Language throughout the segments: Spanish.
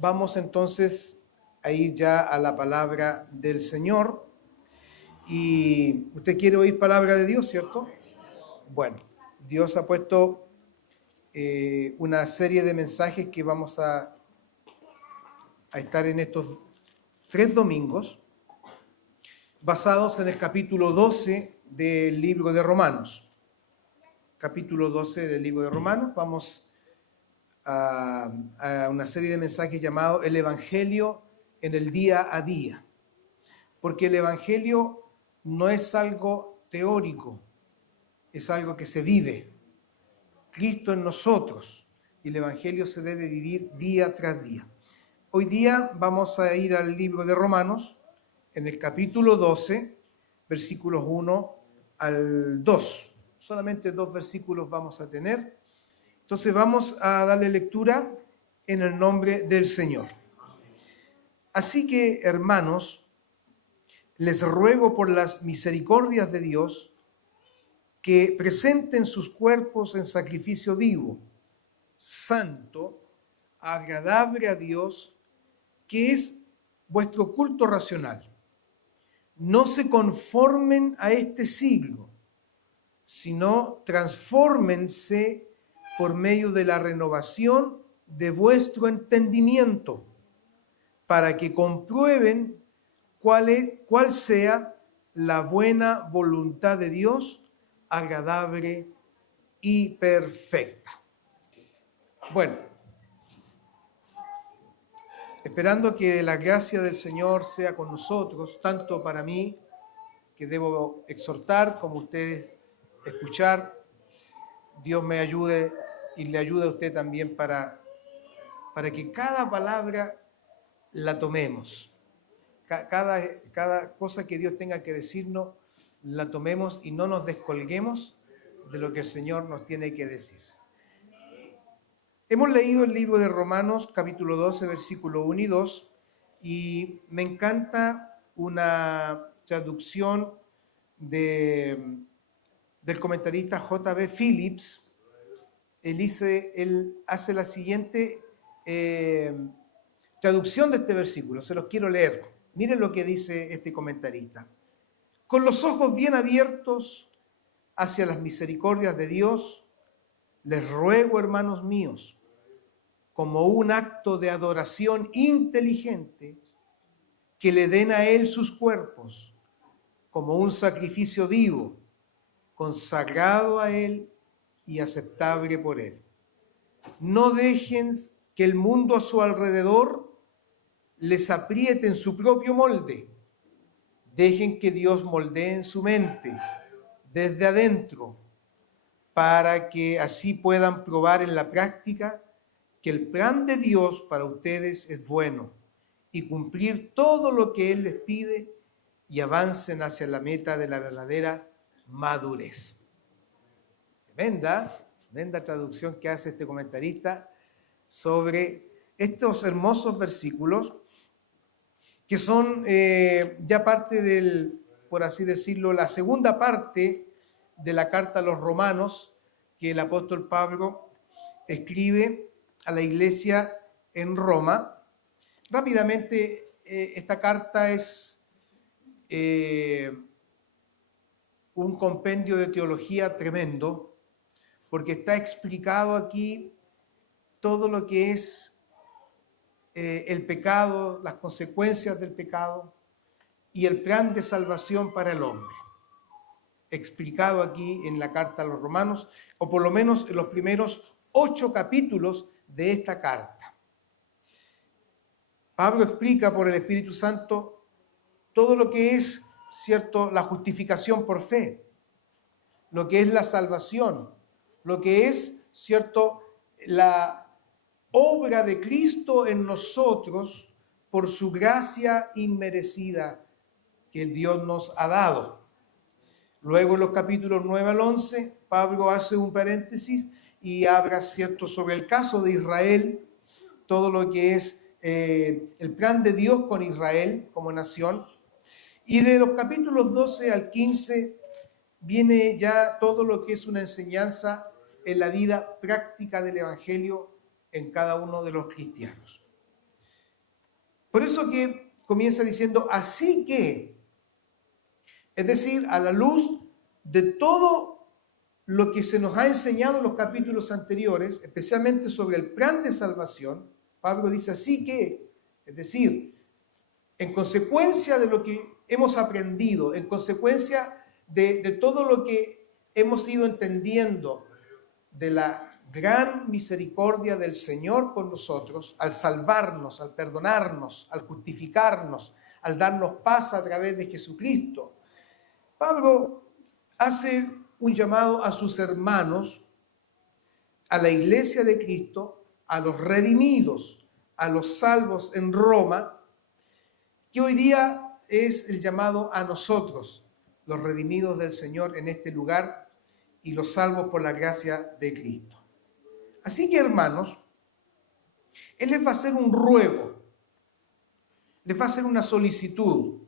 Vamos entonces a ir ya a la palabra del Señor. Y usted quiere oír palabra de Dios, ¿cierto? Bueno, Dios ha puesto una serie de mensajes que vamos a estar en estos 3 domingos, basados en el capítulo 12 del libro de Romanos. Capítulo 12 del libro de Romanos, vamos a una serie de mensajes llamados El Evangelio en el día a día. Porque el Evangelio no es algo teórico, es algo que se vive. Cristo en nosotros, y el Evangelio se debe vivir día tras día. Hoy día vamos a ir al libro de Romanos, en el capítulo 12, versículos 1 al 2. Solamente 2 versículos vamos a tener. Entonces vamos a darle lectura en el nombre del Señor. Así que, hermanos, les ruego por las misericordias de Dios que presenten sus cuerpos en sacrificio vivo, santo, agradable a Dios, que es vuestro culto racional. No se conformen a este siglo, sino transfórmense por medio de la renovación de vuestro entendimiento, para que comprueben cuál sea la buena voluntad de Dios, agradable y perfecta. Bueno, esperando que la gracia del Señor sea con nosotros, tanto para mí, que debo exhortar, como ustedes escuchar, Dios me ayude y le ayude a usted también para que cada palabra la tomemos. Cada cosa que Dios tenga que decirnos, la tomemos y no nos descolguemos de lo que el Señor nos tiene que decir. Hemos leído el libro de Romanos, capítulo 12, versículo 1 y 2, y me encanta una traducción del comentarista J.B. Phillips. Él hace la siguiente traducción de este versículo, se los quiero leer. Miren lo que dice este comentarista. Con los ojos bien abiertos hacia las misericordias de Dios, les ruego, hermanos míos, como un acto de adoración inteligente, que le den a Él sus cuerpos como un sacrificio vivo, consagrado a Él y aceptable por Él. No dejen que el mundo a su alrededor les apriete en su propio molde. Dejen que Dios moldee en su mente, desde adentro, para que así puedan probar en la práctica que el plan de Dios para ustedes es bueno y cumplir todo lo que Él les pide y avancen hacia la meta de la verdadera madurez. Tremenda traducción que hace este comentarista sobre estos hermosos versículos que son ya parte del, por así decirlo, la segunda parte de la carta a los romanos que el apóstol Pablo escribe a la iglesia en Roma. Rápidamente, esta carta es un compendio de teología tremendo, porque está explicado aquí todo lo que es el pecado, las consecuencias del pecado y el plan de salvación para el hombre. Explicado aquí en la carta a los romanos, o por lo menos en los primeros 8 capítulos de esta carta. Pablo explica por el Espíritu Santo todo lo que es, ¿cierto?, la justificación por fe, lo que es la salvación, lo que es, ¿cierto?, la obra de Cristo en nosotros por su gracia inmerecida que Dios nos ha dado. Luego en los capítulos 9 al 11, Pablo hace un paréntesis y habla, ¿cierto?, sobre el caso de Israel, todo lo que es el plan de Dios con Israel como nación. Y de los capítulos 12 al 15 viene ya todo lo que es una enseñanza en la vida práctica del Evangelio en cada uno de los cristianos. Por eso que comienza diciendo, así que, es decir, a la luz de todo lo que se nos ha enseñado en los capítulos anteriores, especialmente sobre el plan de salvación, Pablo dice, así que, es decir, en consecuencia de lo que hemos aprendido, en consecuencia de todo lo que hemos ido entendiendo de la gran misericordia del Señor con nosotros, al salvarnos, al perdonarnos, al justificarnos, al darnos paz a través de Jesucristo, Pablo hace un llamado a sus hermanos, a la iglesia de Cristo, a los redimidos, a los salvos en Roma, que hoy día es el llamado a nosotros, los redimidos del Señor en este lugar y los salvos por la gracia de Cristo. Así que, hermanos, Él les va a hacer un ruego, les va a hacer una solicitud.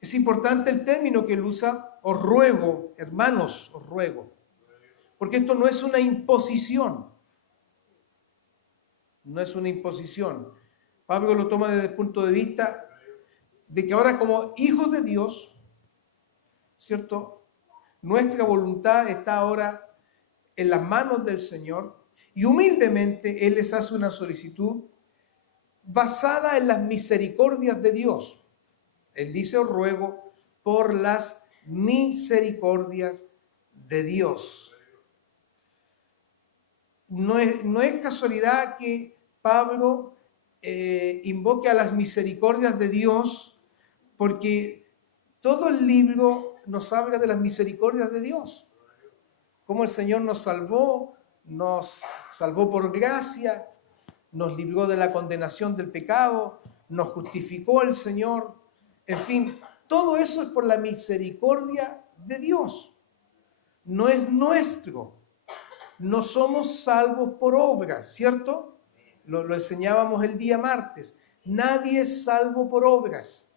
Es importante el término que él usa, os ruego, hermanos, os ruego, porque esto no es una imposición, no es una imposición. Pablo lo toma desde el punto de vista de que ahora como hijos de Dios, ¿cierto? Nuestra voluntad está ahora en las manos del Señor y humildemente Él les hace una solicitud basada en las misericordias de Dios. Él dice, os ruego por las misericordias de Dios. No es casualidad que Pablo invoque a las misericordias de Dios, porque todo el libro nos habla de las misericordias de Dios. Cómo el Señor nos salvó por gracia, nos libró de la condenación del pecado, nos justificó el Señor. En fin, todo eso es por la misericordia de Dios. No es nuestro. No somos salvos por obras, ¿cierto? Lo enseñábamos el día martes. Nadie es salvo por obras.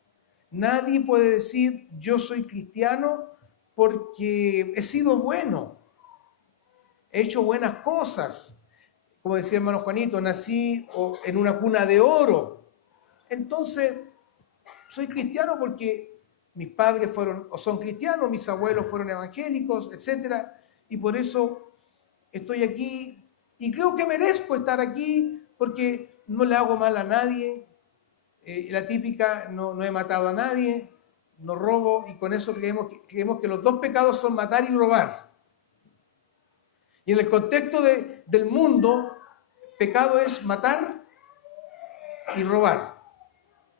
Nadie puede decir, yo soy cristiano porque he sido bueno. He hecho buenas cosas. Como decía el hermano Juanito, nací en una cuna de oro. Entonces, soy cristiano porque mis padres fueron o son cristianos, mis abuelos fueron evangélicos, etc. Y por eso estoy aquí y creo que merezco estar aquí porque no le hago mal a nadie. La típica, no he matado a nadie, no robo, y con eso creemos que los dos pecados son matar y robar. Y en el contexto del mundo, pecado es matar y robar.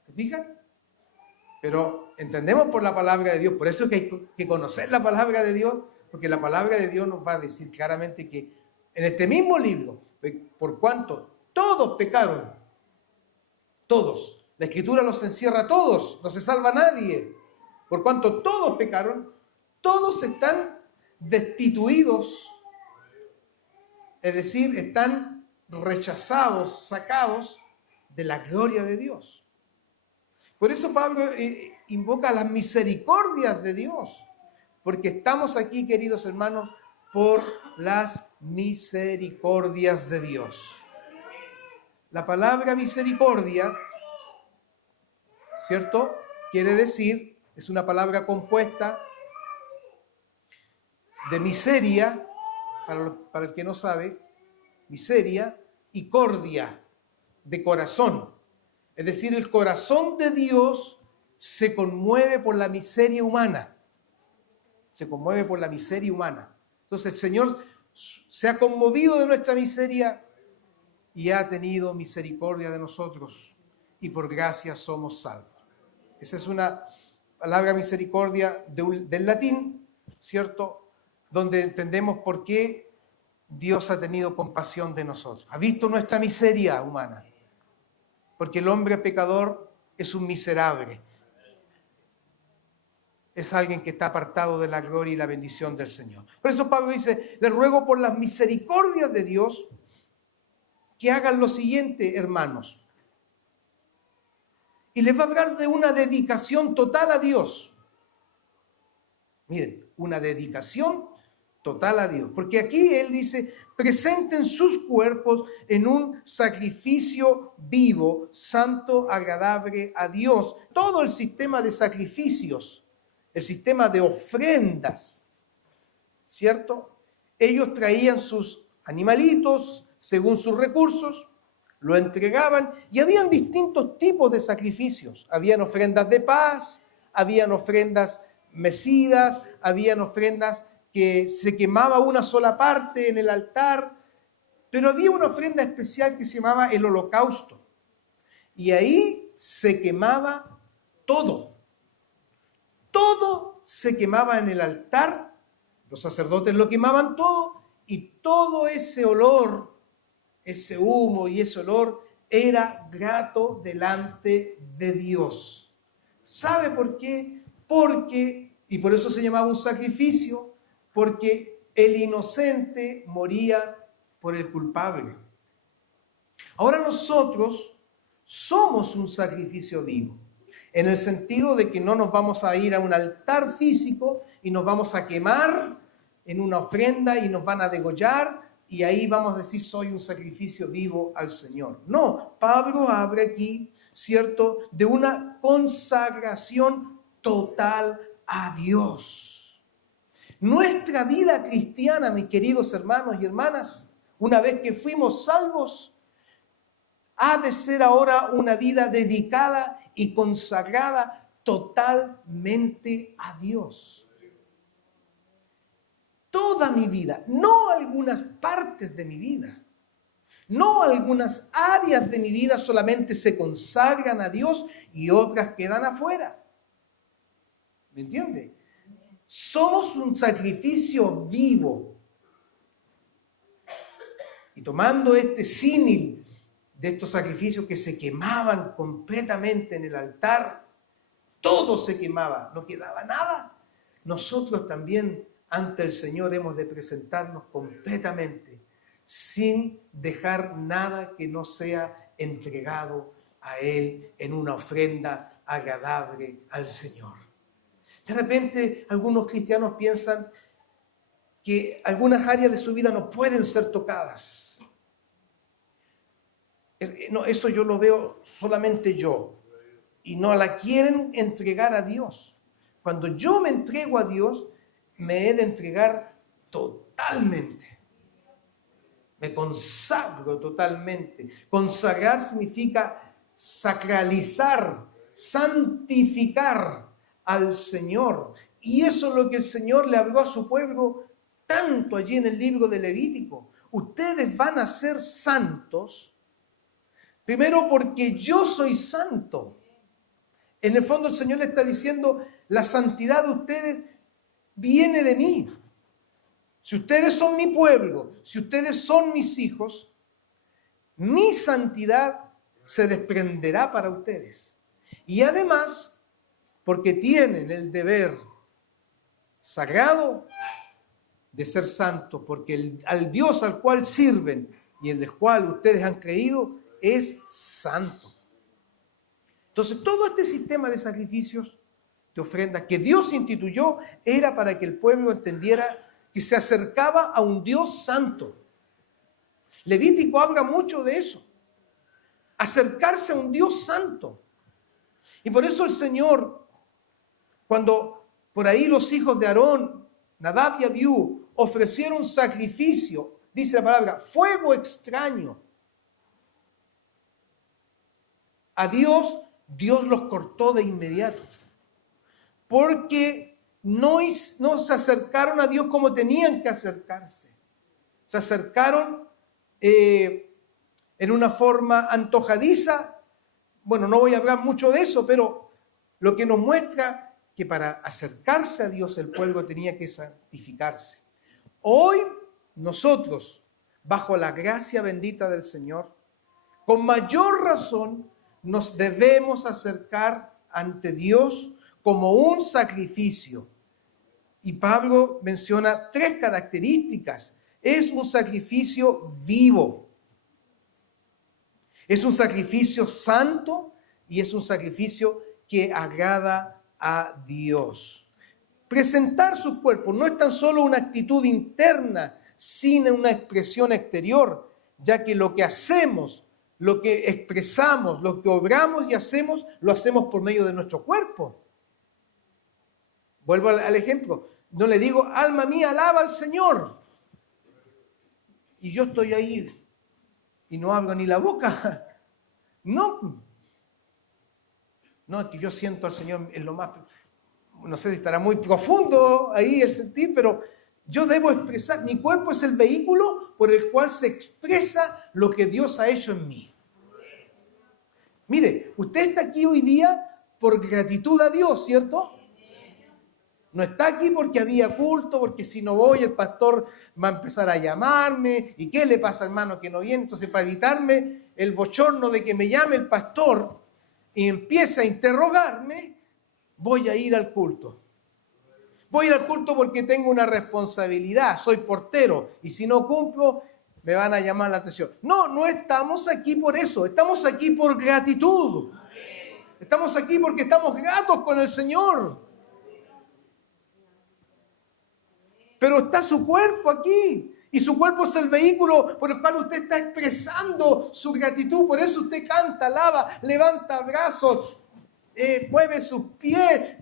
¿Se fijan? Pero entendemos por la palabra de Dios, por eso es que hay que conocer la palabra de Dios, porque la palabra de Dios nos va a decir claramente que en este mismo libro, por cuanto todos pecaron, todos, la Escritura los encierra a todos, no se salva a nadie, por cuanto todos pecaron, todos están destituidos, es decir, están rechazados, sacados de la gloria de Dios. Por eso Pablo invoca las misericordias de Dios, porque estamos aquí, queridos hermanos, por las misericordias de Dios. La palabra misericordia, ¿cierto? Quiere decir, es una palabra compuesta de miseria, para el que no sabe, miseria, y cordia, de corazón. Es decir, el corazón de Dios se conmueve por la miseria humana. Se conmueve por la miseria humana. Entonces el Señor se ha conmovido de nuestra miseria y ha tenido misericordia de nosotros. Y por gracia somos salvos. Esa es una palabra misericordia del latín, ¿cierto? Donde entendemos por qué Dios ha tenido compasión de nosotros. Ha visto nuestra miseria humana. Porque el hombre pecador es un miserable. Es alguien que está apartado de la gloria y la bendición del Señor. Por eso Pablo dice, les ruego por las misericordias de Dios que hagan lo siguiente, hermanos. Y les va a hablar de una dedicación total a Dios. Miren, una dedicación total a Dios. Porque aquí él dice, presenten sus cuerpos en un sacrificio vivo, santo, agradable a Dios. Todo el sistema de sacrificios, el sistema de ofrendas, ¿cierto? Ellos traían sus animalitos según sus recursos, lo entregaban y habían distintos tipos de sacrificios. Habían ofrendas de paz, habían ofrendas mecidas, habían ofrendas que se quemaba una sola parte en el altar, pero había una ofrenda especial que se llamaba el holocausto. Y ahí se quemaba todo. Todo se quemaba en el altar, los sacerdotes lo quemaban todo y todo ese olor, ese humo y ese olor era grato delante de Dios. ¿Sabe por qué? Y por eso se llamaba un sacrificio, porque el inocente moría por el culpable. Ahora nosotros somos un sacrificio vivo, en el sentido de que no nos vamos a ir a un altar físico y nos vamos a quemar en una ofrenda y nos van a degollar y ahí vamos a decir soy un sacrificio vivo al Señor. No, Pablo habla aquí, ¿cierto?, de una consagración total a Dios. Nuestra vida cristiana, mis queridos hermanos y hermanas, una vez que fuimos salvos, ha de ser ahora una vida dedicada y consagrada totalmente a Dios. Toda mi vida, no algunas partes de mi vida, no algunas áreas de mi vida solamente se consagran a Dios y otras quedan afuera. ¿Me entiende? Somos un sacrificio vivo. Y tomando este símil de estos sacrificios que se quemaban completamente en el altar, todo se quemaba, no quedaba nada. Nosotros también ante el Señor hemos de presentarnos completamente, sin dejar nada que no sea entregado a Él en una ofrenda agradable al Señor. De repente, algunos cristianos piensan que algunas áreas de su vida no pueden ser tocadas. No, eso yo lo veo solamente yo. Y no la quieren entregar a Dios. Cuando yo me entrego a Dios, me he de entregar totalmente. Me consagro totalmente. Consagrar significa sacralizar, santificar al Señor. Y eso es lo que el Señor le habló a su pueblo tanto allí en el libro de Levítico. Ustedes van a ser santos, primero porque yo soy santo. En el fondo el Señor le está diciendo, la santidad de ustedes viene de mí. Si ustedes son mi pueblo, si ustedes son mis hijos, mi santidad se desprenderá para ustedes. Y además, porque tienen el deber sagrado de ser santos, porque al Dios al cual sirven y en el cual ustedes han creído es santo. Entonces, todo este sistema de sacrificios, de ofrendas que Dios instituyó, era para que el pueblo entendiera que se acercaba a un Dios santo. Levítico habla mucho de eso, acercarse a un Dios santo. Y por eso el Señor, cuando por ahí los hijos de Aarón, Nadab y Abiú, ofrecieron sacrificio, dice la palabra, fuego extraño a Dios, Dios los cortó de inmediato. Porque no se acercaron a Dios como tenían que acercarse. Se acercaron en una forma antojadiza. Bueno, no voy a hablar mucho de eso, pero lo que nos muestra que para acercarse a Dios el pueblo tenía que santificarse. Hoy nosotros, bajo la gracia bendita del Señor, con mayor razón nos debemos acercar ante Dios como un sacrificio. Y Pablo menciona 3 características. Es un sacrificio vivo. Es un sacrificio santo y es un sacrificio que agrada a Dios. Presentar su cuerpo no es tan solo una actitud interna, sin una expresión exterior, ya que lo que hacemos, lo que expresamos, lo que obramos y hacemos, lo hacemos por medio de nuestro cuerpo. Vuelvo al ejemplo. No le digo, alma mía, alaba al Señor. Y yo estoy ahí y no abro ni la boca. No. No, es que yo siento al Señor en lo más... No sé si estará muy profundo ahí el sentir, pero yo debo expresar. Mi cuerpo es el vehículo por el cual se expresa lo que Dios ha hecho en mí. Mire, usted está aquí hoy día por gratitud a Dios, ¿cierto? No está aquí porque había culto, porque si no voy el pastor va a empezar a llamarme. ¿Y qué le pasa, hermano, que no viene? Entonces, para evitarme el bochorno de que me llame el pastor y empiece a interrogarme, voy a ir al culto. Voy a ir al culto porque tengo una responsabilidad, soy portero, y si no cumplo, me van a llamar la atención. No, no estamos aquí por eso, estamos aquí por gratitud. Estamos aquí porque estamos gratos con el Señor. Pero está su cuerpo aquí. Y su cuerpo es el vehículo por el cual usted está expresando su gratitud. Por eso usted canta, alaba, levanta brazos, mueve sus pies.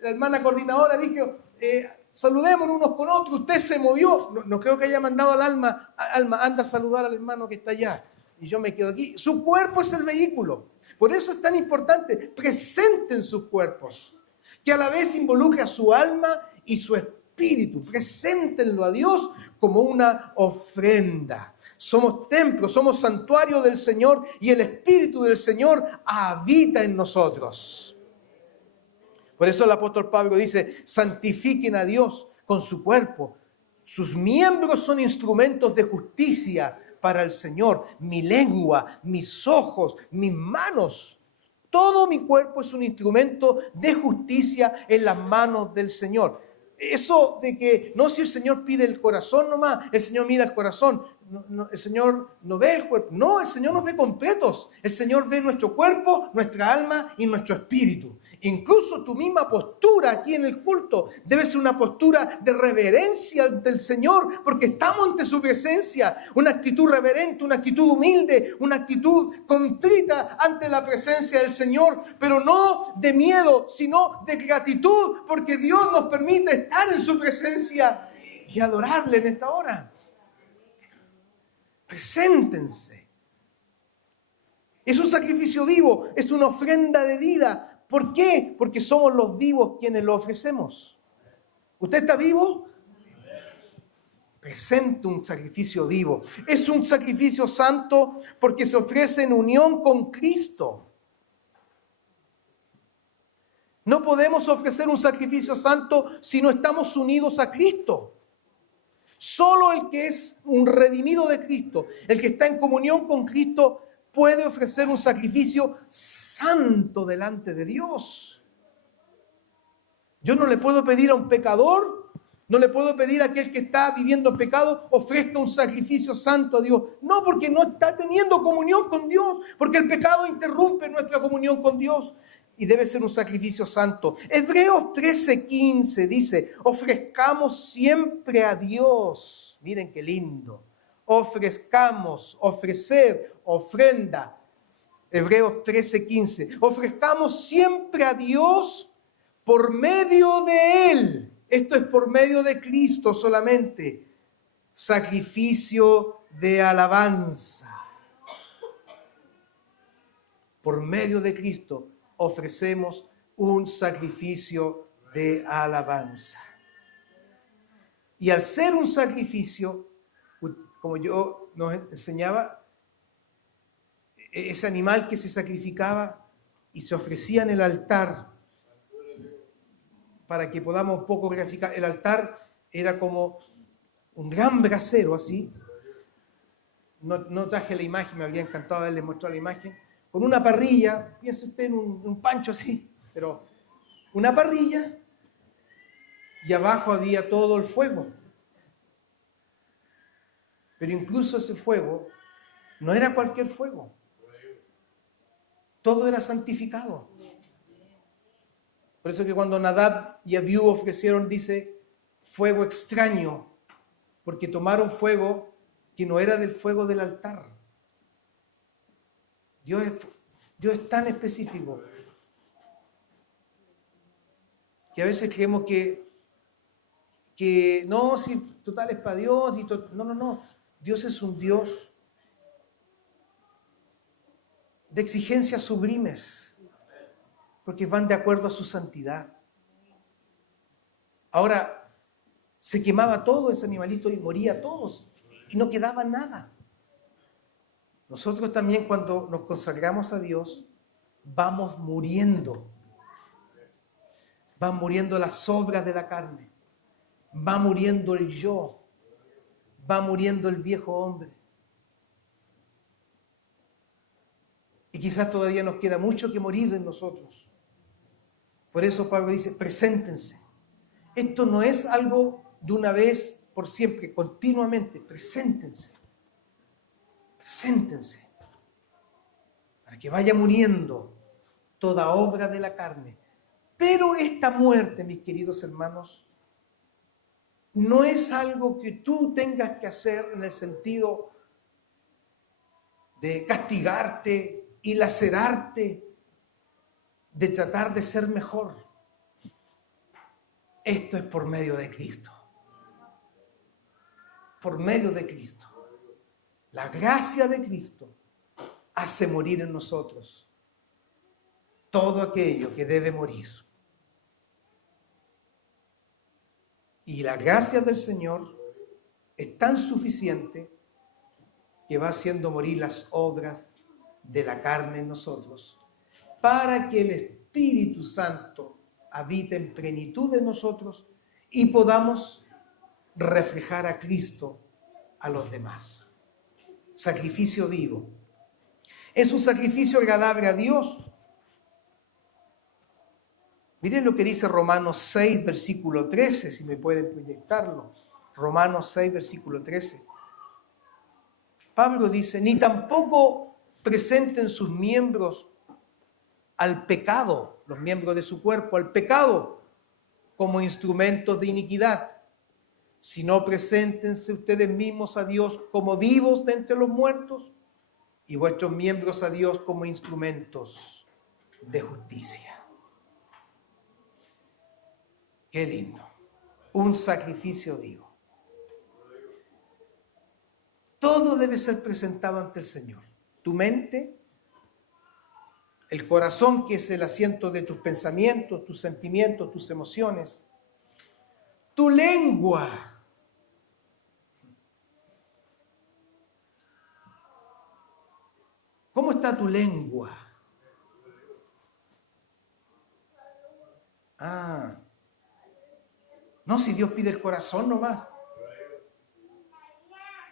La hermana coordinadora dijo, saludémonos unos con otros. Usted se movió. No creo que haya mandado al alma, anda a saludar al hermano que está allá. Y yo me quedo aquí. Su cuerpo es el vehículo. Por eso es tan importante. Presenten sus cuerpos, que a la vez involucre a su alma y su espíritu. Preséntenlo a Dios como una ofrenda. Somos templo, somos santuario del Señor y el Espíritu del Señor habita en nosotros. Por eso el apóstol Pablo dice, santifiquen a Dios con su cuerpo. Sus miembros son instrumentos de justicia para el Señor. Mi lengua, mis ojos, mis manos. Todo mi cuerpo es un instrumento de justicia en las manos del Señor. Eso de que, no, si el Señor pide el corazón nomás, el Señor mira el corazón, el Señor no ve el cuerpo. No, el Señor nos ve completos. El Señor ve nuestro cuerpo, nuestra alma y nuestro espíritu. Incluso tu misma postura aquí en el culto debe ser una postura de reverencia del Señor, porque estamos ante su presencia. Una actitud reverente, una actitud humilde, una actitud contrita ante la presencia del Señor, pero no de miedo, sino de gratitud, porque Dios nos permite estar en su presencia y adorarle en esta hora. Preséntense. Es un sacrificio vivo, es una ofrenda de vida. ¿Por qué? Porque somos los vivos quienes lo ofrecemos. ¿Usted está vivo? Presente un sacrificio vivo. Es un sacrificio santo porque se ofrece en unión con Cristo. No podemos ofrecer un sacrificio santo si no estamos unidos a Cristo. Solo el que es un redimido de Cristo, el que está en comunión con Cristo, puede ofrecer un sacrificio santo delante de Dios. Yo no le puedo pedir a un pecador, no le puedo pedir a aquel que está viviendo en pecado, ofrezca un sacrificio santo a Dios. No, porque no está teniendo comunión con Dios, porque el pecado interrumpe nuestra comunión con Dios. Y debe ser un sacrificio santo. Hebreos 13:15 dice, ofrezcamos siempre a Dios. Miren qué lindo. Ofrezcamos, ofrecer, ofrenda. Hebreos 13:15. Ofrezcamos siempre a Dios por medio de Él. Esto es por medio de Cristo solamente. Sacrificio de alabanza. Por medio de Cristo ofrecemos un sacrificio de alabanza. Y al ser un sacrificio, como yo nos enseñaba, ese animal que se sacrificaba y se ofrecía en el altar, para que podamos un poco graficar, el altar era como un gran brasero así. No traje la imagen, me habría encantado haberles mostrado la imagen. Con una parrilla, piense usted en un pancho así, pero una parrilla y abajo había todo el fuego. Pero incluso ese fuego no era cualquier fuego. Todo era santificado. Por eso que cuando Nadab y Abiú ofrecieron, dice, fuego extraño porque tomaron fuego que no era del fuego del altar. Dios es tan específico que a veces creemos que no, si total es para Dios. No. Dios es un Dios de exigencias sublimes, porque van de acuerdo a su santidad. Ahora, se quemaba todo ese animalito y moría todos, y no quedaba nada. Nosotros también, cuando nos consagramos a Dios, vamos muriendo. Van muriendo las obras de la carne. Va muriendo el yo. Va muriendo el viejo hombre. Y quizás todavía nos queda mucho que morir en nosotros. Por eso Pablo dice, preséntense. Esto no es algo de una vez por siempre, continuamente. Preséntense. Preséntense. Para que vaya muriendo toda obra de la carne. Pero esta muerte, mis queridos hermanos, no es algo que tú tengas que hacer en el sentido de castigarte y lacerarte, de tratar de ser mejor. Esto es por medio de Cristo. Por medio de Cristo. La gracia de Cristo hace morir en nosotros todo aquello que debe morir. Y la gracia del Señor es tan suficiente que va haciendo morir las obras de la carne en nosotros, para que el Espíritu Santo habite en plenitud en nosotros y podamos reflejar a Cristo a los demás. Sacrificio vivo. Es un sacrificio agradable a Dios. Miren lo que dice Romanos 6, versículo 13, si me pueden proyectarlo. Romanos 6, versículo 13. Pablo dice, ni tampoco presenten sus miembros al pecado, los miembros de su cuerpo, al pecado, como instrumentos de iniquidad, sino preséntense ustedes mismos a Dios como vivos de entre los muertos y vuestros miembros a Dios como instrumentos de justicia. Qué lindo. Un sacrificio vivo. Todo debe ser presentado ante el Señor. Tu mente, el corazón, que es el asiento de tus pensamientos, tus sentimientos, tus emociones. Tu lengua. ¿Cómo está tu lengua? No, si Dios pide el corazón nomás.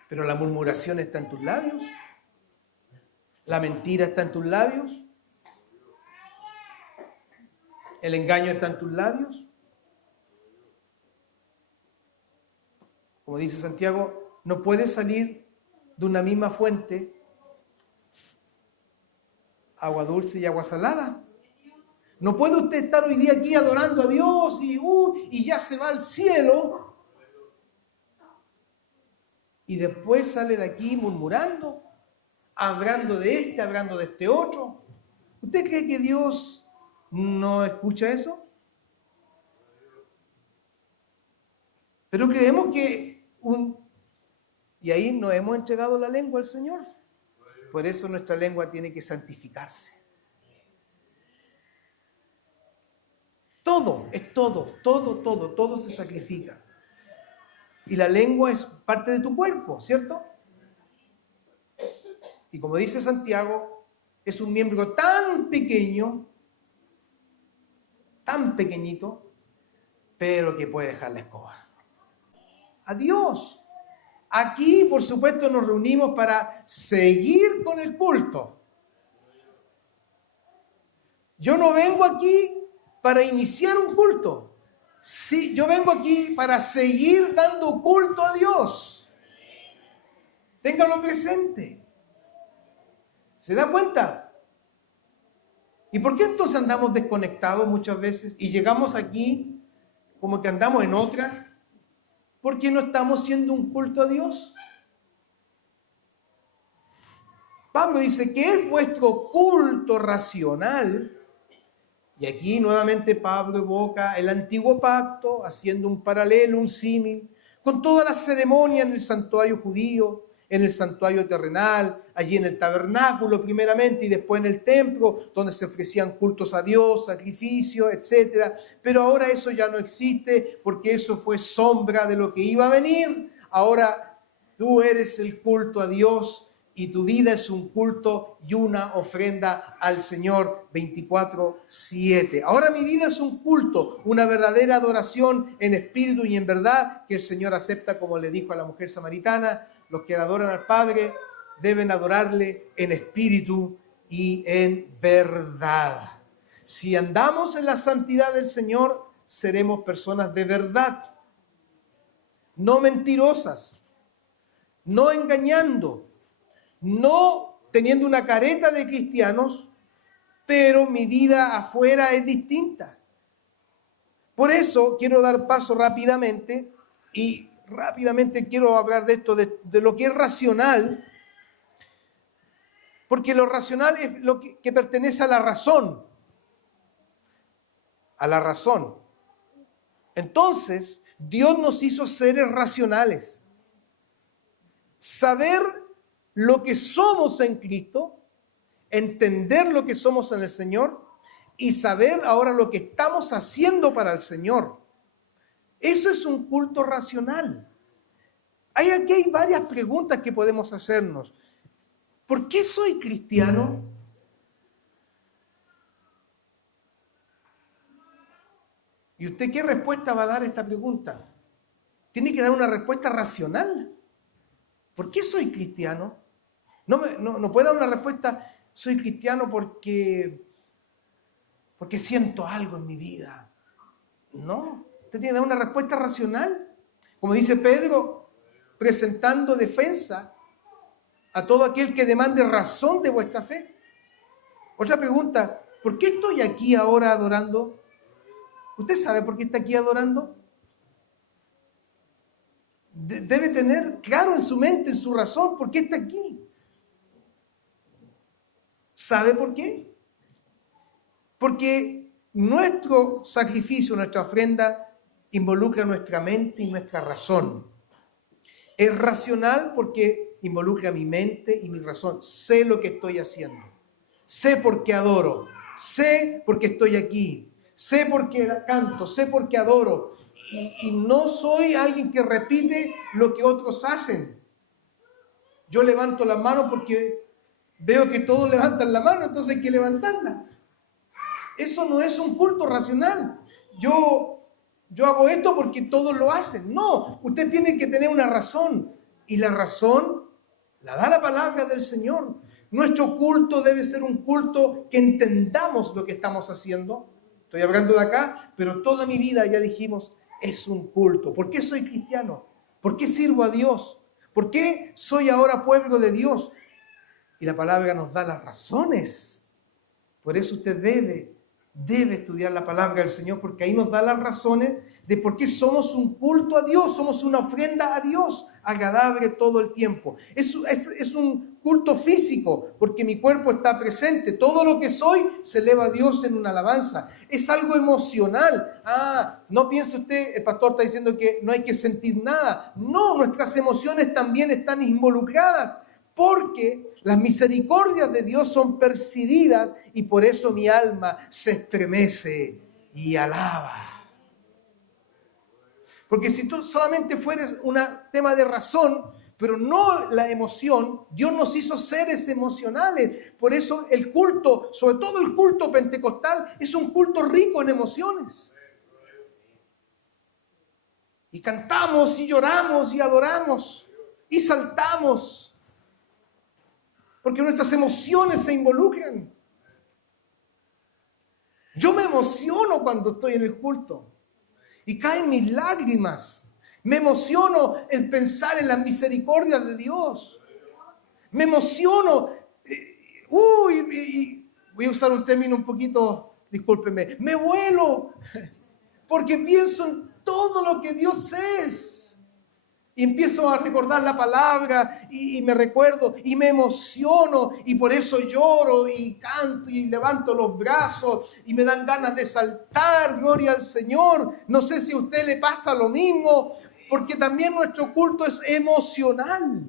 Pero la murmuración está en tus labios. La mentira está en tus labios. El engaño está en tus labios. Como dice Santiago, no puede salir de una misma fuente agua dulce y agua salada. No puede usted estar hoy día aquí adorando a Dios y ya se va al cielo y después sale de aquí murmurando, hablando de este otro. ¿Usted cree que Dios no escucha eso? Pero creemos que y ahí nos hemos entregado la lengua al Señor. Por eso nuestra lengua tiene que santificarse. Todo se sacrifica. Y la lengua es parte de tu cuerpo, ¿cierto? Y como dice Santiago, es un miembro tan pequeño, tan pequeñito, pero que puede dejar la escoba. Adiós. Aquí, por supuesto, nos reunimos para seguir con el culto. Yo no vengo aquí para iniciar un culto. Sí, yo vengo aquí para seguir dando culto a Dios. Téngalo presente. ¿Se da cuenta? ¿Y por qué entonces andamos desconectados muchas veces y llegamos aquí como que andamos en otra? porque no estamos haciendo un culto a Dios. Pablo dice que es vuestro culto racional. Y aquí nuevamente Pablo evoca el antiguo pacto, haciendo un paralelo, un símil, con toda la ceremonia en el santuario judío, en el santuario terrenal, allí en el tabernáculo primeramente y después en el templo, donde se ofrecían cultos a Dios, sacrificios, etc. Pero ahora eso ya no existe porque eso fue sombra de lo que iba a venir. Ahora tú eres el culto a Dios y tu vida es un culto y una ofrenda al Señor 24/7. Ahora mi vida es un culto, una verdadera adoración en espíritu y en verdad que el Señor acepta, como le dijo a la mujer samaritana. Los que adoran al Padre deben adorarle en espíritu y en verdad. Si andamos en la santidad del Señor, seremos personas de verdad, no mentirosas, no engañando, no teniendo una careta de cristianos, pero mi vida afuera es distinta. Por eso quiero dar paso rápidamente y rápidamente quiero hablar de esto, de lo que es racional, porque lo racional es lo que pertenece a la razón. A la razón. Entonces, Dios nos hizo seres racionales. Saber lo que somos en Cristo, entender lo que somos en el Señor y saber ahora lo que estamos haciendo para el Señor. Eso es un culto racional. Aquí hay varias preguntas que podemos hacernos. ¿Por qué soy cristiano? ¿Y usted qué respuesta va a dar a esta pregunta? Tiene que dar una respuesta racional. ¿Por qué soy cristiano? No puede dar una respuesta, soy cristiano porque siento algo en mi vida. No, usted tiene que dar una respuesta racional. Como dice Pedro, presentando defensa a todo aquel que demande razón de vuestra fe. Otra pregunta, ¿por qué estoy aquí ahora adorando? ¿Usted sabe por qué está aquí adorando? Debe tener claro en su mente, en su razón, por qué está aquí. ¿Sabe por qué? Porque nuestro sacrificio, nuestra ofrenda, involucra nuestra mente y nuestra razón. Es racional porque involucra mi mente y mi razón. Sé lo que estoy haciendo. Sé por qué adoro. Sé por qué estoy aquí. Sé por qué canto. Sé por qué adoro. Y no soy alguien que repite lo que otros hacen. Yo levanto la mano porque veo que todos levantan la mano, entonces hay que levantarla. Eso no es un culto racional. Yo hago esto porque todos lo hacen. No, usted tiene que tener una razón. Y la razón la da la palabra del Señor. Nuestro culto debe ser un culto que entendamos lo que estamos haciendo. Estoy hablando de acá, pero toda mi vida, ya dijimos, es un culto. ¿Por qué soy cristiano? ¿Por qué sirvo a Dios? ¿Por qué soy ahora pueblo de Dios? Y la palabra nos da las razones. Por eso usted debe estudiar la palabra del Señor, porque ahí nos da las razones de por qué somos un culto a Dios, somos una ofrenda a Dios, agradable todo el tiempo. Es un culto físico, porque mi cuerpo está presente, todo lo que soy se eleva a Dios en una alabanza. Es algo emocional. No piense usted, el pastor está diciendo que no hay que sentir nada. No, nuestras emociones también están involucradas, porque las misericordias de Dios son percibidas y por eso mi alma se estremece y alaba. Porque si tú solamente fueres un tema de razón, pero no la emoción, Dios nos hizo seres emocionales. Por eso el culto, sobre todo el culto pentecostal, es un culto rico en emociones. Y cantamos y lloramos y adoramos y saltamos. Porque nuestras emociones se involucran. Yo me emociono cuando estoy en el culto. Y caen mis lágrimas. Me emociono el pensar en las misericordias de Dios. Me emociono. Voy a usar un término un poquito, discúlpeme. Me vuelo. Porque pienso en todo lo que Dios es. y empiezo a recordar la palabra y me recuerdo y me emociono y por eso lloro y canto y levanto los brazos y me dan ganas de saltar, gloria al Señor. No sé si a usted le pasa lo mismo, porque también nuestro culto es emocional.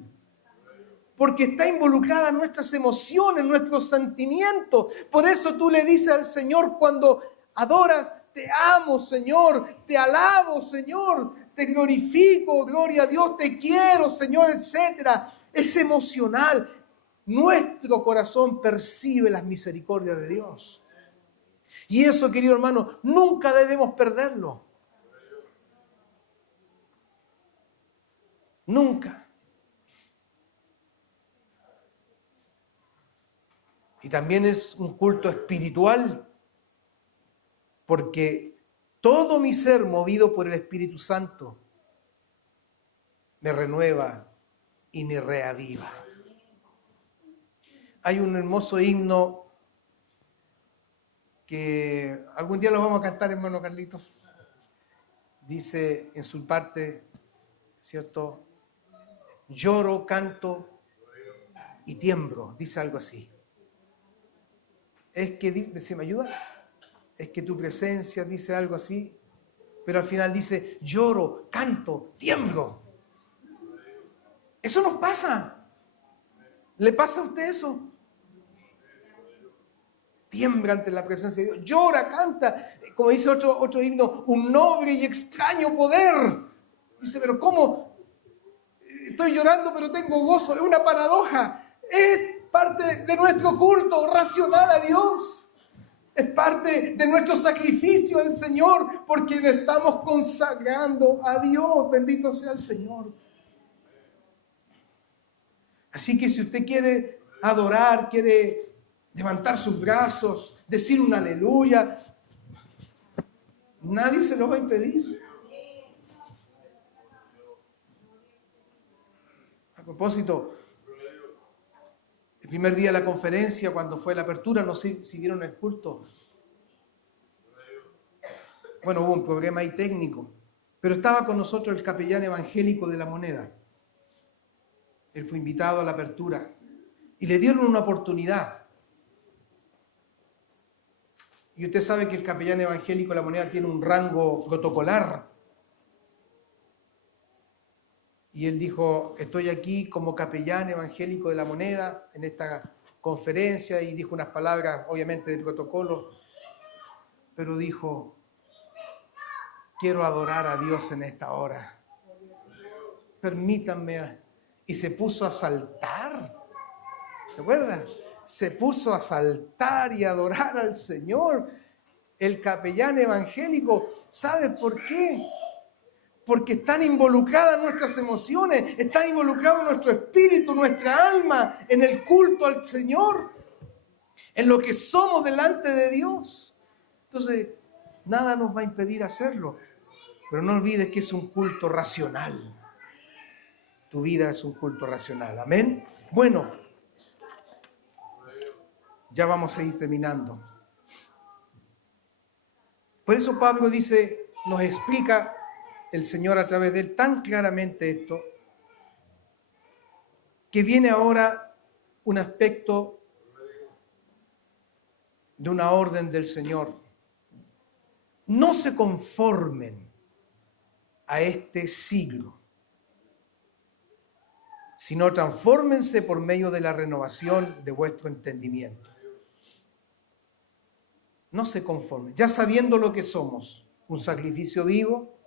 Porque está involucrada en nuestras emociones, nuestros sentimientos. Por eso tú le dices al Señor cuando adoras, te amo, Señor, te alabo, Señor, te glorifico, gloria a Dios, te quiero, Señor, etc. Es emocional. Nuestro corazón percibe las misericordias de Dios. Y eso, querido hermano, nunca debemos perderlo. Nunca. Y también es un culto espiritual, porque todo mi ser movido por el Espíritu Santo me renueva y me reaviva. Hay un hermoso himno que algún día lo vamos a cantar, hermano Carlitos. Dice en su parte, ¿cierto? Lloro, canto y tiemblo, dice algo así. Es que, ¿se me ayuda? Es que tu presencia dice algo así, pero al final dice, lloro, canto, tiemblo. Eso nos pasa. ¿Le pasa a usted eso? Tiembla ante la presencia de Dios, llora, canta, como dice otro himno, un noble y extraño poder. Dice, pero ¿cómo? Estoy llorando, pero tengo gozo. Es una paradoja. Es parte de nuestro culto racional a Dios. Es parte de nuestro sacrificio al Señor, porque le estamos consagrando a Dios. Bendito sea el Señor. Así que si usted quiere adorar, quiere levantar sus brazos, decir un aleluya, nadie se lo va a impedir. A propósito, el primer día de la conferencia, cuando fue la apertura, no sé si vieron el culto. Bueno, hubo un problema ahí técnico, pero estaba con nosotros el capellán evangélico de La Moneda. Él fue invitado a la apertura y le dieron una oportunidad. Y usted sabe que el capellán evangélico de La Moneda tiene un rango protocolar. Y él dijo, estoy aquí como capellán evangélico de La Moneda en esta conferencia, y dijo unas palabras obviamente de protocolo, pero dijo, quiero adorar a Dios en esta hora. Permítanme. Y se puso a saltar. ¿Se acuerdan? Se puso a saltar y a adorar al Señor. El capellán evangélico, ¿sabe por qué? Porque están involucradas nuestras emociones, están involucrado nuestro espíritu, nuestra alma en el culto al Señor, en lo que somos delante de Dios. Entonces, nada nos va a impedir hacerlo. Pero no olvides que es un culto racional. Tu vida es un culto racional. Amén. Bueno, ya vamos a ir terminando. Por eso Pablo dice, nos explica el Señor a través de él tan claramente esto, que viene ahora un aspecto de una orden del Señor. No se conformen a este siglo, sino transfórmense por medio de la renovación de vuestro entendimiento. No se conformen, ya sabiendo lo que somos, un sacrificio vivo,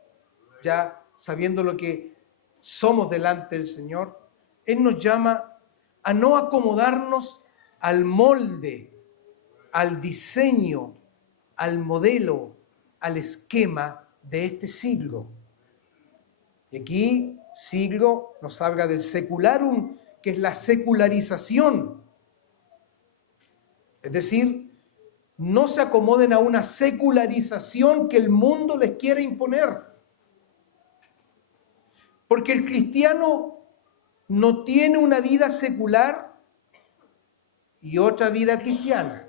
ya sabiendo lo que somos delante del Señor, Él nos llama a no acomodarnos al molde, al diseño, al modelo, al esquema de este siglo. Y aquí, siglo nos habla del secularum, que es la secularización. Es decir, no se acomoden a una secularización que el mundo les quiere imponer. Porque el cristiano no tiene una vida secular y otra vida cristiana.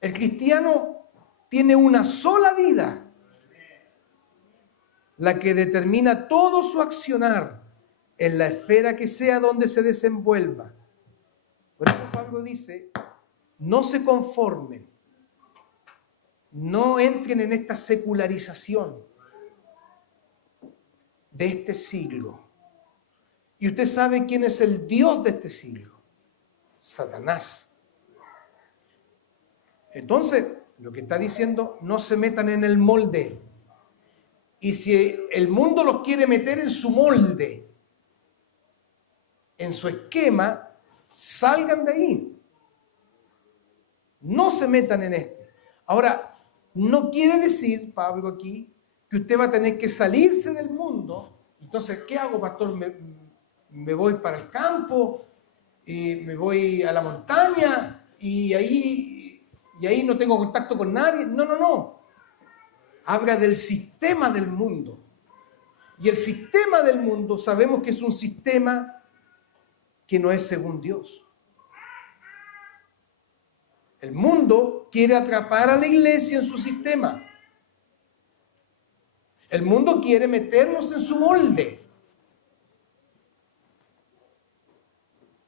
El cristiano tiene una sola vida. la que determina todo su accionar en la esfera que sea donde se desenvuelva. Por eso Pablo dice, no se conformen, no entren en esta secularización de este siglo. Y usted sabe quién es el Dios de este siglo: Satanás. Entonces, lo que está diciendo, no se metan en el molde. Y si el mundo los quiere meter en su molde, en su esquema, salgan de ahí. No se metan en este. Ahora, no quiere decir, Pablo aquí, que usted va a tener que salirse del mundo. Entonces, ¿qué hago, pastor? Me voy para el campo, me voy a la montaña y ahí no tengo contacto con nadie. No. Habla del sistema del mundo. Y el sistema del mundo sabemos que es un sistema que no es según Dios. El mundo quiere atrapar a la iglesia en su sistema. El mundo quiere meternos en su molde.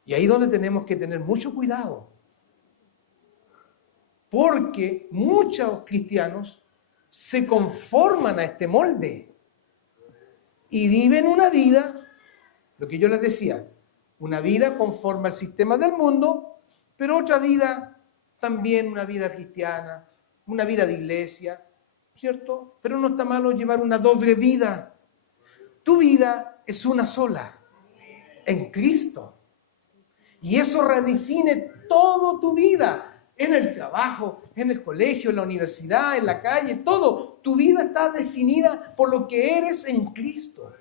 Y ahí es donde tenemos que tener mucho cuidado. Porque muchos cristianos se conforman a este molde y viven una vida, lo que yo les decía, una vida conforme al sistema del mundo, pero otra vida también, una vida cristiana, una vida de iglesia, ¿cierto? Pero no está malo llevar una doble vida. Tu vida es una sola, en Cristo. Y eso redefine toda tu vida. En el trabajo, en el colegio, en la universidad, en la calle, todo. Tu vida está definida por lo que eres en Cristo.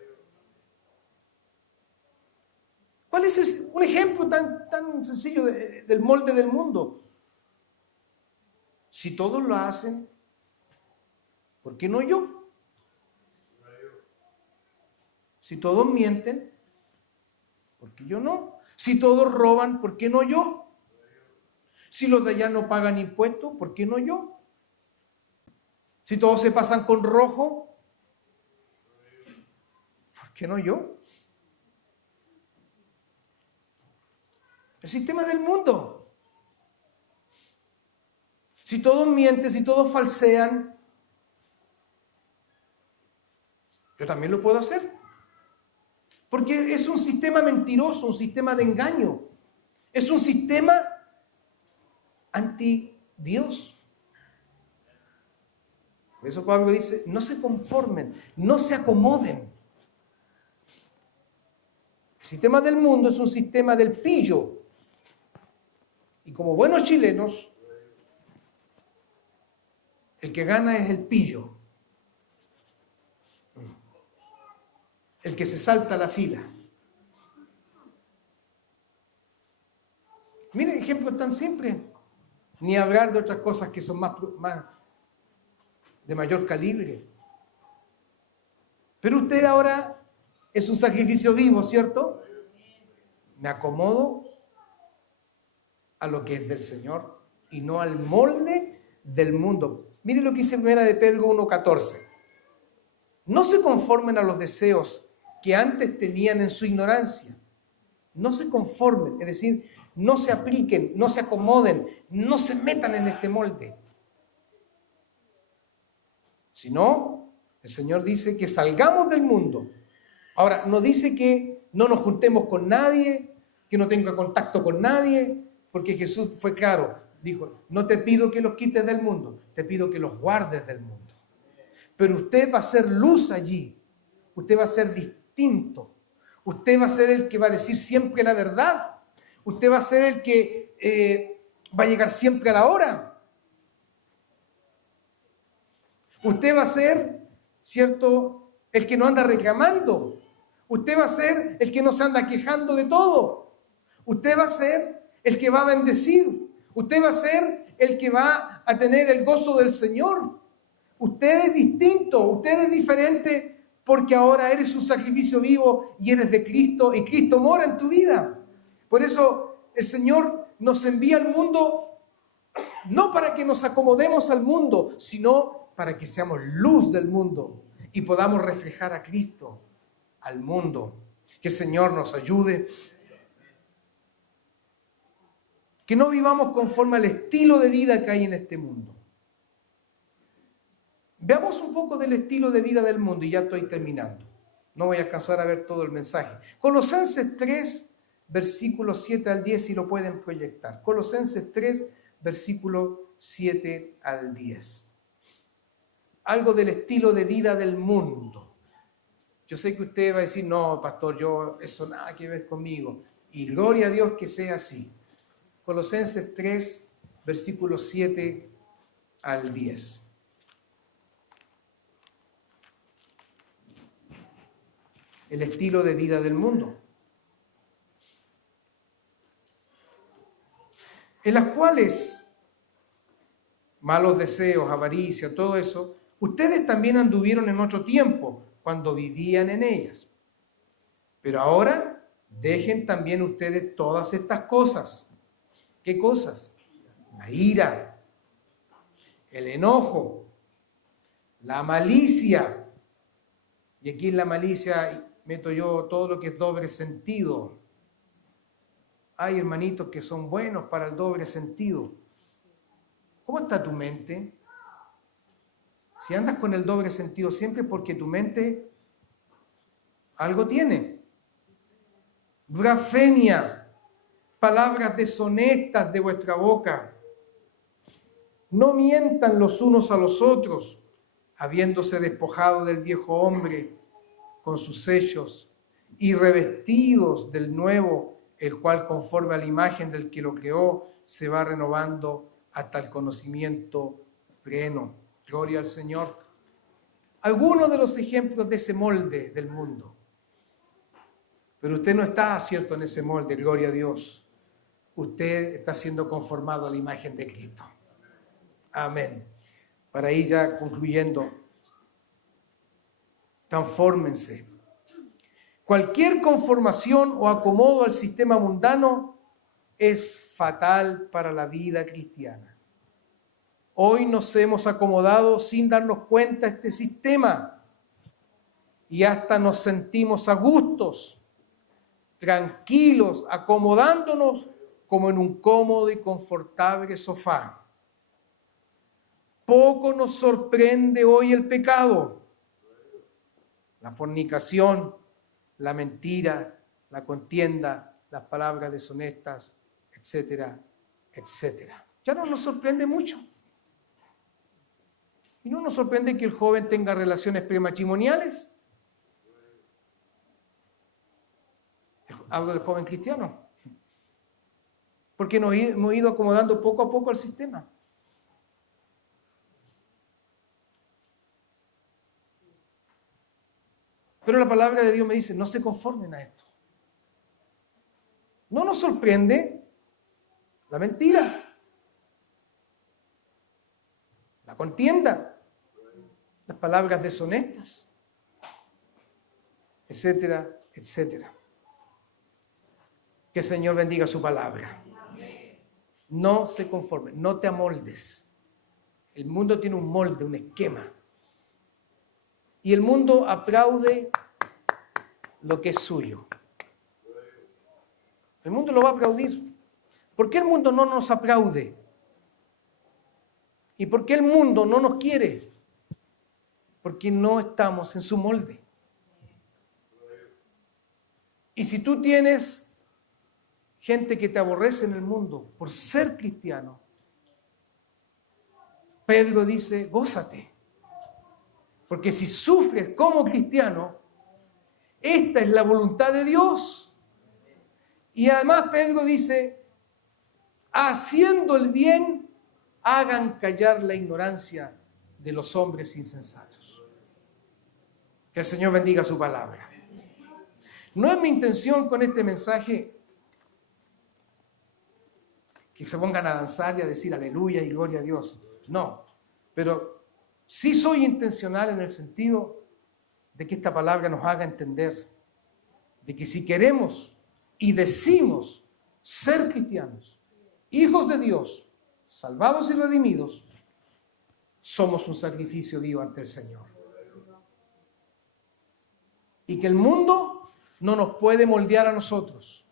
¿Cuál es un ejemplo tan sencillo del molde del mundo? Si todos lo hacen, ¿por qué no yo? Si todos mienten, ¿por qué yo no? Si todos roban, ¿por qué no yo? Si los de allá no pagan impuestos, ¿por qué no yo? Si todos se pasan con rojo, ¿por qué no yo? El sistema del mundo. Si todos mienten, si todos falsean, yo también lo puedo hacer. Porque es un sistema mentiroso, un sistema de engaño. Es un sistema anti-Dios. Por eso Pablo dice, no se conformen, no se acomoden. El sistema del mundo es un sistema del pillo. Y como buenos chilenos, el que gana es el pillo. El que se salta la fila. Miren, ejemplos tan simples. Ni hablar de otras cosas que son más de mayor calibre. Pero usted ahora es un sacrificio vivo, ¿cierto? Me acomodo a lo que es del Señor y no al molde del mundo. Mire lo que dice 1 de Pedro 1:14. No se conformen a los deseos que antes tenían en su ignorancia. No se conformen, es decir, no se apliquen, no se acomoden, no se metan en este molde. Sino, el Señor dice que salgamos del mundo. Ahora, no dice que no nos juntemos con nadie, que no tenga contacto con nadie, porque Jesús fue claro, dijo, no te pido que los quites del mundo, te pido que los guardes del mundo. Pero usted va a ser luz allí, usted va a ser distinto, usted va a ser el que va a decir siempre la verdad, usted va a ser el que va a llegar siempre a la hora. Usted va a ser, ¿cierto?, el que no anda reclamando. Usted va a ser el que no se anda quejando de todo. Usted va a ser el que va a bendecir. Usted va a ser el que va a tener el gozo del Señor. Usted es distinto, usted es diferente porque ahora eres un sacrificio vivo y eres de Cristo y Cristo mora en tu vida. Por eso el Señor nos envía al mundo no para que nos acomodemos al mundo, sino para que seamos luz del mundo y podamos reflejar a Cristo al mundo. Que el Señor nos ayude. Que no vivamos conforme al estilo de vida que hay en este mundo. Veamos un poco del estilo de vida del mundo y ya estoy terminando. No voy a alcanzar a ver todo el mensaje. Colosenses 3, versículos 7 al 10, si lo pueden proyectar. Colosenses 3, versículos 7 al 10. Algo del estilo de vida del mundo. Yo sé que usted va a decir, no, pastor, eso nada que ver conmigo. Y gloria a Dios que sea así. Colosenses 3, versículos 7 al 10. El estilo de vida del mundo. En las cuales malos deseos, avaricia, todo eso, ustedes también anduvieron en otro tiempo, cuando vivían en ellas. Pero ahora dejen también ustedes todas estas cosas. ¿Qué cosas? La ira, el enojo, la malicia. Y aquí en la malicia meto yo todo lo que es doble sentido. Hay hermanitos que son buenos para el doble sentido. ¿Cómo está tu mente? Si andas con el doble sentido siempre porque tu mente algo tiene. Blasfemia, palabras deshonestas de vuestra boca. No mientan los unos a los otros, habiéndose despojado del viejo hombre con sus hechos y revestidos del nuevo, el cual conforme a la imagen del que lo creó, se va renovando hasta el conocimiento pleno. Gloria al Señor. Algunos de los ejemplos de ese molde del mundo. Pero usted no está, cierto, en ese molde, gloria a Dios. Usted está siendo conformado a la imagen de Cristo. Amén. Para ir ya concluyendo, transfórmense. Cualquier conformación o acomodo al sistema mundano es fatal para la vida cristiana. Hoy nos hemos acomodado sin darnos cuenta a este sistema y hasta nos sentimos a gustos, tranquilos, acomodándonos como en un cómodo y confortable sofá. Poco nos sorprende hoy el pecado, la fornicación, la mentira, la contienda, las palabras deshonestas, etcétera, etcétera. Ya no nos sorprende mucho. Y no nos sorprende que el joven tenga relaciones prematrimoniales. Hablo del joven cristiano. Porque nos hemos ido acomodando poco a poco al sistema. Pero la palabra de Dios me dice, no se conformen a esto. No nos sorprende la mentira, la contienda, las palabras deshonestas, etcétera, etcétera. Que el Señor bendiga su palabra. No se conformen, no te amoldes. El mundo tiene un molde, un esquema. Y el mundo aplaude lo que es suyo. El mundo lo va a aplaudir. ¿Por qué el mundo no nos aplaude? ¿Y por qué el mundo no nos quiere? Porque no estamos en su molde. Y si tú tienes gente que te aborrece en el mundo por ser cristiano, Pedro dice, gózate. Porque si sufres como cristiano, esta es la voluntad de Dios. Y además Pedro dice, haciendo el bien, hagan callar la ignorancia de los hombres insensatos. Que el Señor bendiga su palabra. No es mi intención con este mensaje que se pongan a danzar y a decir aleluya y gloria a Dios. No, pero sí soy intencional en el sentido de que esta palabra nos haga entender de que si queremos y decimos ser cristianos, hijos de Dios, salvados y redimidos, somos un sacrificio vivo ante el Señor. y que el mundo no nos puede moldear a nosotros.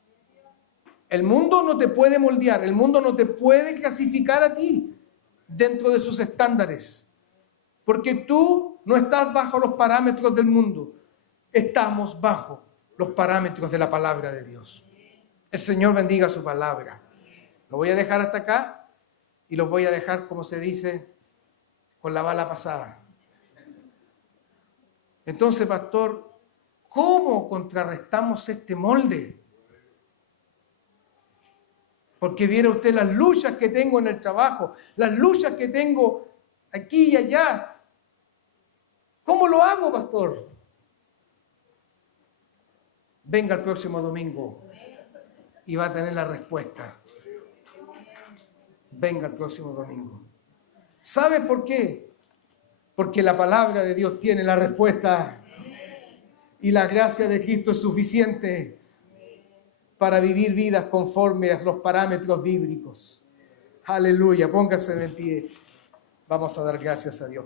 El mundo no te puede moldear, el mundo no te puede clasificar a ti dentro de sus estándares, porque tú no estás bajo los parámetros del mundo, estamos bajo los parámetros de la palabra de Dios. El Señor bendiga su palabra. Lo voy a dejar hasta acá y los voy a dejar, como se dice, con la bala pasada. Entonces, pastor, ¿cómo contrarrestamos este molde? Porque viera usted las luchas que tengo en el trabajo, las luchas que tengo aquí y allá. ¿Cómo lo hago, pastor? Venga el próximo domingo y va a tener la respuesta. Venga el próximo domingo. ¿Sabe por qué? Porque la palabra de Dios tiene la respuesta. Y la gracia de Cristo es suficiente para vivir vidas conforme a los parámetros bíblicos. Aleluya, póngase de pie. Vamos a dar gracias a Dios.